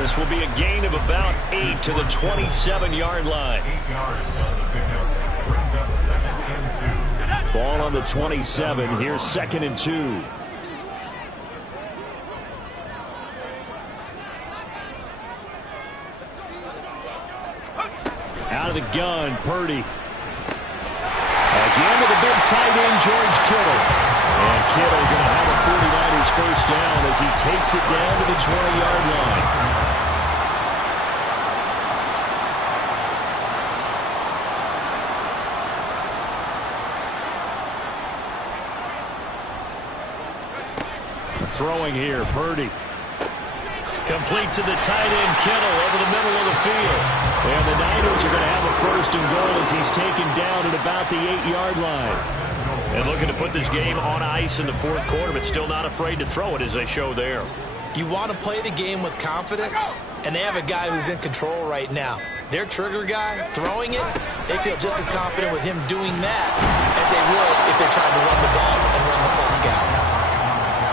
This will be a gain of about 8 to the 27-yard line. 8 yards on the pickup. Brings up 2nd and 2. Ball on the 27. Here's 2nd and 2. Out of the gun, Purdy. Again with a big tight end, George Kittle. And Kittle going to have a 49ers 1st down as he takes it down to the 20-yard line. Throwing here, Purdy. Complete to the tight end, Kittle, over the middle of the field. And the Niners are going to have a 1st and goal as he's taken down at about the 8-yard line. And looking to put this game on ice in the 4th quarter, but still not afraid to throw it as they show there. You want to play the game with confidence, and they have a guy who's in control right now. Their trigger guy, throwing it, they feel just as confident with him doing that as they would if they tried to run the ball and run the clock out.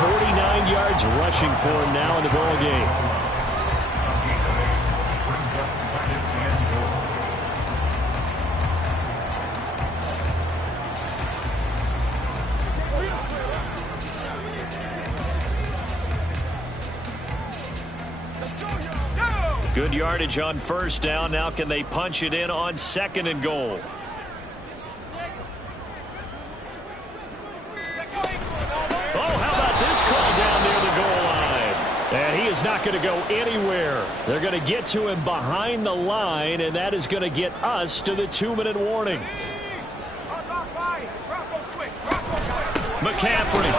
49 yards rushing for him now in the ball game. Brings up 2nd and goal. Good yardage on 1st down. Now can they punch it in on 2nd and goal? And he is not going to go anywhere. They're going to get to him behind the line, and that is going to get us to the 2-minute warning. McCaffrey.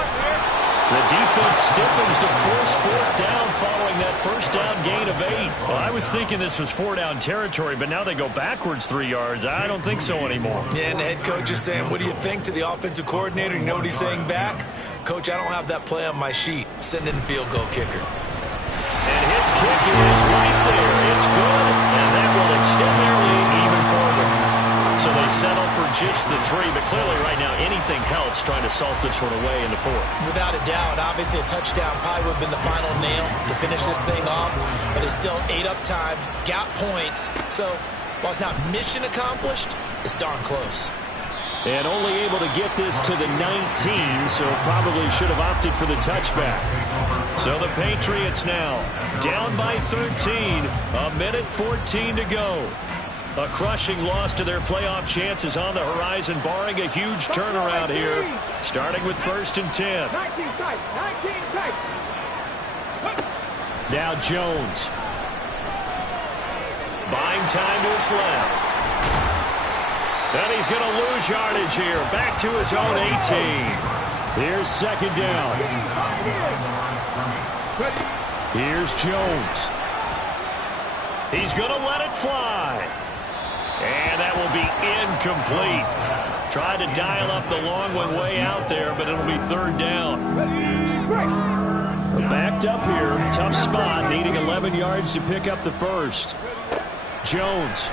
The defense stiffens to force 4th down following that 1st down gain of 8. Well, I was thinking this was 4-down territory, but now they go backwards 3 yards. I don't think so anymore. Yeah, and the head coach is saying, what do you think, to the offensive coordinator? You know what he's saying back? Coach, I don't have that play on my sheet. Send in field goal kicker. And his kick is right there. It's good, and that will extend their lead even further. So they settle for just the 3, but clearly right now anything helps trying to salt this one away in the 4th. Without a doubt, obviously a touchdown probably would have been the final nail to finish this thing off, but it's still ate up time, got points. So while it's not mission accomplished, it's darn close. And only able to get this to the 19, so probably should have opted for the touchback. So the Patriots now down by 13, a minute 14 to go. A crushing loss to their playoff chances on the horizon, barring a huge turnaround here, starting with 1st and 10. Now Jones. Buying time to his left. And he's going to lose yardage here. Back to his own 18. Here's 2nd down. Here's Jones. He's going to let it fly. And that will be incomplete. Tried to dial up the long one way out there, but it'll be 3rd down. We're backed up here. Tough spot, needing 11 yards to pick up the 1st. Jones.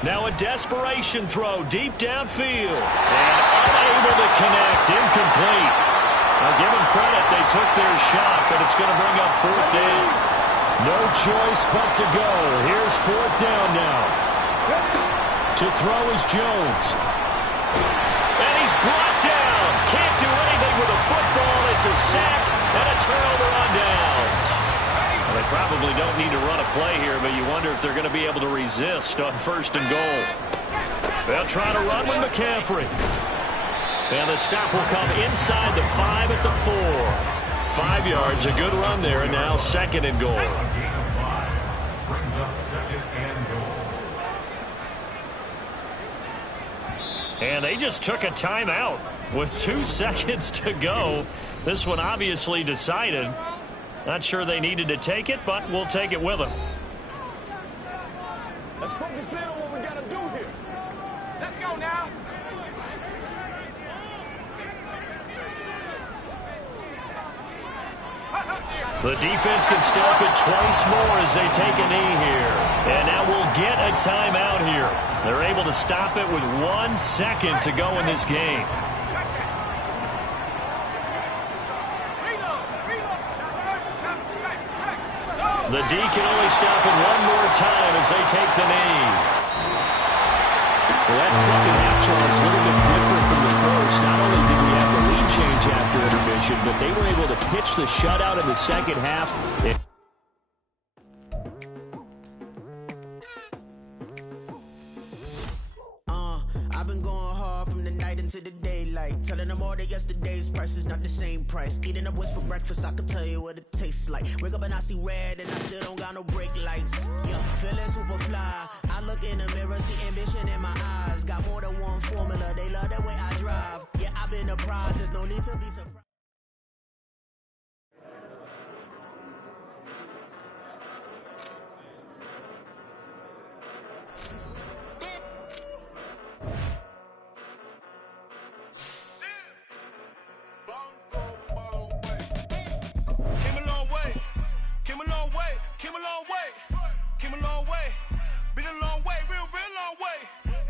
Now a desperation throw deep downfield. And unable to connect. Incomplete. Now give them credit. They took their shot, but it's going to bring up 4th down. No choice but to go. Here's 4th down now. To throw is Jones. And he's brought down. Can't do anything with a football. It's a sack and a turnover on downs. Well, they probably don't need to run a play here, but you wonder if they're going to be able to resist on 1st and goal. They'll try to run with McCaffrey. And the stop will come inside the 5 at the 4. 5 yards, a good run there, and now 2nd and goal. Brings up 2nd and goal. And they just took a timeout with 2 seconds to go. This one obviously decided. Not sure they needed to take it, but we'll take it with them. Let's focus in on what we got to do here. Let's go now. The defense can stop it twice more as they take a knee here. And now we'll get a timeout here. They're able to stop it with 1 second to go in this game. The D can only stop it one more time as they take the knee. Well, that second half, Charles, a little bit different from the first. Not only did we have the lead change after intermission, but they were able to pitch the shutout in the second half. I've been going hard from the night into the daylight, telling them all that yesterday's price is not the same price. Eating up what's for breakfast, I can tell you what it tastes like. Wake up and I see red and I still don't got no brake lights. Yeah, feeling super fly. I look in the mirror, see ambition in my eyes. Got more than one formula, they love the way I drive. Yeah, I've been apprised, there's no need to be surprised.